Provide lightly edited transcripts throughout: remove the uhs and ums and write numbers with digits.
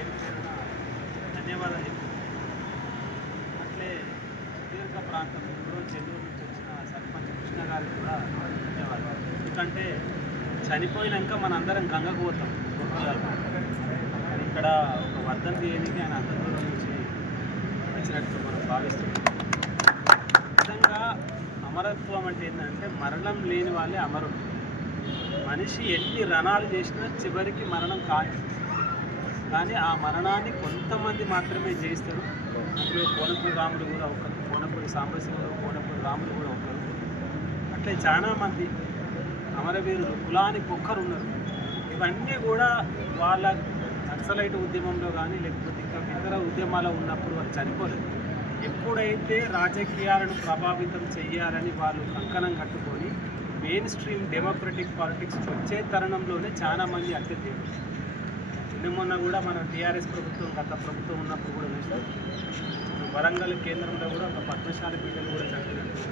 పేరు పేరున ధన్యవాదాలు చెప్తున్నాను. అట్లే సుదీర్ఘ ప్రాంతం ఇప్పుడు చెన్నూరు నుంచి వచ్చిన సర్పంచ్ కృష్ణ గారికి కూడా ధన్యవాదాలు. ఎందుకంటే చనిపోయినాక మనందరం గంగకు పోతాం. కానీ ఇక్కడ ఒక వర్ధంతి ఏనికి ఆయన అంత దూరం నుంచి వచ్చినట్టు మనం భావిస్తున్నాం. నిజంగా అమరత్వం అంటే ఏంటంటే మరణం లేని వాళ్ళే అమరుడు. మనిషి ఎన్ని రణాలు చేసినా చివరికి మరణం కాదు. కానీ ఆ మరణాన్ని కొంతమంది మాత్రమే జయిస్తారు. అందులో కోనపూడి రాములు కూడా ఒకరు, కోనపూడి సాంబశివరావు, కోనపూడి రాములు కూడా ఒకరు. అట్లే చాలామంది అమరవీరులు కులానికి ఒక్కరు ఉన్నారు. ఇవన్నీ కూడా వాళ్ళ నక్సలైట్ ఉద్యమంలో కానీ లేకపోతే ఇంకా ఇతర ఉద్యమాలు ఉన్నప్పుడు వాళ్ళు చనిపోలేదు. ఎప్పుడైతే రాజకీయాలను ప్రభావితం చేయాలని వాళ్ళు కంకణం కట్టుకొని మెయిన్ స్ట్రీమ్ డెమోక్రటిక్ పాలిటిక్స్ వచ్చే తరుణంలోనే చాలామంది హత్య చేయాలి. మొన్న కూడా మన టీఆర్ఎస్ ప్రభుత్వం గత ప్రభుత్వం ఉన్నప్పుడు కూడా చూసాం. వరంగల్ కేంద్రంలో కూడా ఒక పద్మశాలి బిడ్డలు కూడా చంపినట్టు.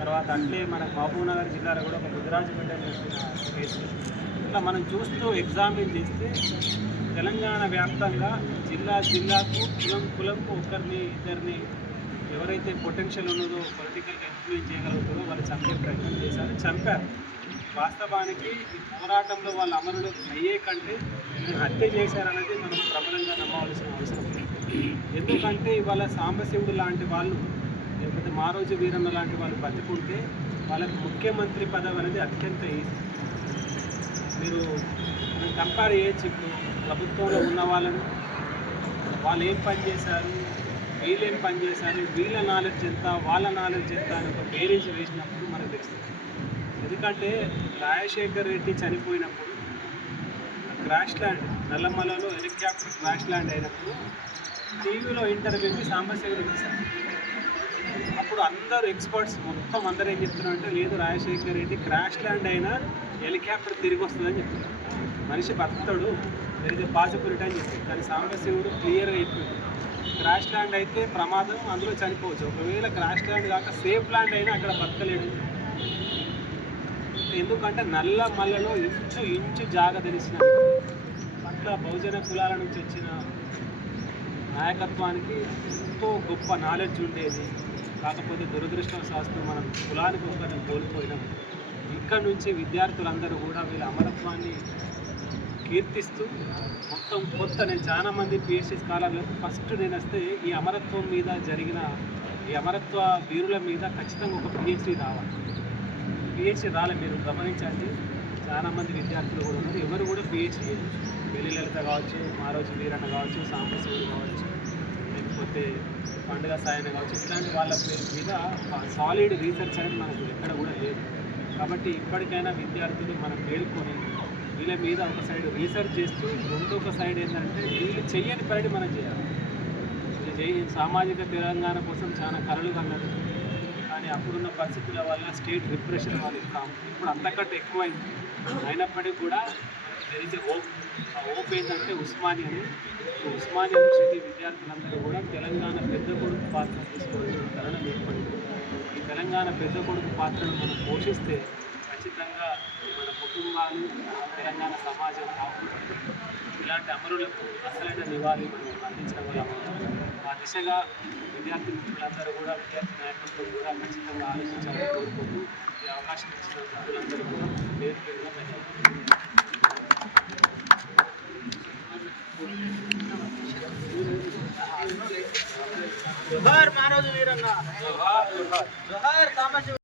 తర్వాత అట్లే మన మహబూబ్నగర్ జిల్లాలో కూడా ఒక ముదిరాజు బిడ్డలు చంపిన కేసు. ఇట్లా మనం చూస్తూ ఎగ్జామిన్ చేస్తే తెలంగాణ వ్యాప్తంగా జిల్లాకు కులంకు ఒకరిని ఇద్దరిని ఎవరైతే పొటెన్షియల్ ఉన్నదో పొలిటికల్గా ఇన్ఫ్లూయెన్స్ చేయగలుగుతారో వాళ్ళు చంపే ప్రయత్నం చేశారు, చంపారు. వాస్తవానికి ఈ పోరాటంలో వాళ్ళు అమరులు అయ్యే కంటే హత్య చేశారనేది మనం ప్రబలంగా నమ్మవలసిన అవసరం. ఎందుకంటే ఇవాళ సాంబశివుడు లాంటి వాళ్ళు లేకపోతే మారోజు వీరన్న లాంటి వాళ్ళు బతుకుంటే వాళ్ళకి ముఖ్యమంత్రి పదవి అనేది అత్యంత ఈజీ. మీరు కంపేర్ చేయొచ్చు. ఇప్పుడు ప్రభుత్వంలో ఉన్న వాళ్ళని వాళ్ళు ఏం పని చేశారు, వీళ్ళేం పని చేశారు, వీళ్ళ నాలెడ్జ్ ఎంత, వాళ్ళ నాలెడ్జ్ ఎంత అని ఒక బేరీజ్ వేసినప్పుడు మనకు తెలుస్తుంది. ఎందుకంటే రాజశేఖర్ రెడ్డి చనిపోయినప్పుడు క్రాష్ ల్యాండ్ నల్లమలలో హెలికాప్టర్ క్రాష్ ల్యాండ్ అయినప్పుడు టీవీలో ఇంటర్వ్యూకి సాంబశివరావు ఇచ్చారు. అప్పుడు అందరూ ఎక్స్పర్ట్స్ మొత్తం అందరూ ఏం చెప్తున్నారంటే లేదు రాజశేఖర్ రెడ్డి క్రాష్ ల్యాండ్ అయినా హెలికాప్టర్ తిరిగి వస్తుందని చెప్తున్నారు. మనిషి బతుకుతాడు, తిరిగి పాసిబిలిటీ అని చెప్పి. కానీ సాంబశివుడు క్లియర్గా చెప్పింది క్రాష్ ల్యాండ్ అయితే ప్రమాదం, అందులో చనిపోవచ్చు. ఒకవేళ క్రాష్ ల్యాండ్ కాక సేఫ్ ల్యాండ్ అయినా అక్కడ బతకలేడు. ఎందుకంటే నల్లమల్లలో ఇంచు జాగ తెలిసిన పట్ల బహుజన కులాల నుంచి వచ్చిన నాయకత్వానికి ఎంతో గొప్ప నాలెడ్జ్ ఉండేది. కాకపోతే దురదృష్టవశాత్తు మనం కులానికి ఒకరిని కోల్పోయినాం. ఇక్కడ నుంచి విద్యార్థులందరూ కూడా వీళ్ళ అమరత్వాన్ని కీర్తిస్తూ మొత్తం కొత్త నేను చాలామంది పిహెచ్డి స్కాలర్లకు ఫస్ట్ నేను వస్తే ఈ అమరత్వం మీద జరిగిన ఈ అమరత్వ వీరుల మీద ఖచ్చితంగా ఒక పిహెచ్డి రావాలి. పిహెచ్డి రాలే, మీరు గమనించండి. చాలామంది విద్యార్థులు కూడా ఉన్నారు, ఎవరు కూడా పిహెచ్డి చేయరు. వెల్లి లలిత కావచ్చు, మారోజు వీరన్న కావచ్చు, సాంబశివుడు కావచ్చు, లేకపోతే పండుగ సాయన కావచ్చు, ఇట్లాంటి వాళ్ళ పేరు మీద సాలిడ్ రీసెర్చ్ అనేది మనకు ఎక్కడ కూడా లేదు. కాబట్టి ఇప్పటికైనా విద్యార్థులు మనం మేల్కొని వీళ్ళ మీద ఒక సైడ్ రీసెర్చ్ చేస్తూ రెండొక సైడ్ ఏంటంటే వీళ్ళు చెయ్యని పని మనం చేయాలి. సామాజిక తెలంగాణ కోసం చాలా కలలు కన్నారు. కానీ అప్పుడున్న పరిస్థితుల వల్ల స్టేట్ రిప్రెషన్ వాళ్ళు ఇప్పుడు అంతకంటే ఎక్కువైంది. అయినప్పటికీ కూడా తెలిసే హోప్. ఆ హోప్ ఏంటంటే ఉస్మానియాని యూనివర్సిటీ విద్యార్థులందరూ కూడా తెలంగాణ పెద్ద కొడుకు పాత్ర తీసుకోవాల్సిన తరుణం ఏర్పడింది. ఈ తెలంగాణ పెద్ద కొడుకు పాత్రను మనం పోషిస్తే ఖచ్చితంగా మన కుటుంబాలు, తెలంగాణ సమాజం కాకుండా ఇలాంటి అమరులకు అసలైన నివాళి మనం అందించడం వల్ల ఆ దిశగా విద్యార్థి మిత్రులందరూ కూడా విద్యార్థి నాయకత్వం కూడా ఖచ్చితంగా ఆలోచించాలని కోరుకుంటూ ఈ అవకాశం ఇచ్చిన మిత్రులందరూ కూడా పేరు పేరుగా ధన్యవాదాలు. జోహార్ మారోజు వీరన్న, జోహార్ సాంబశివ.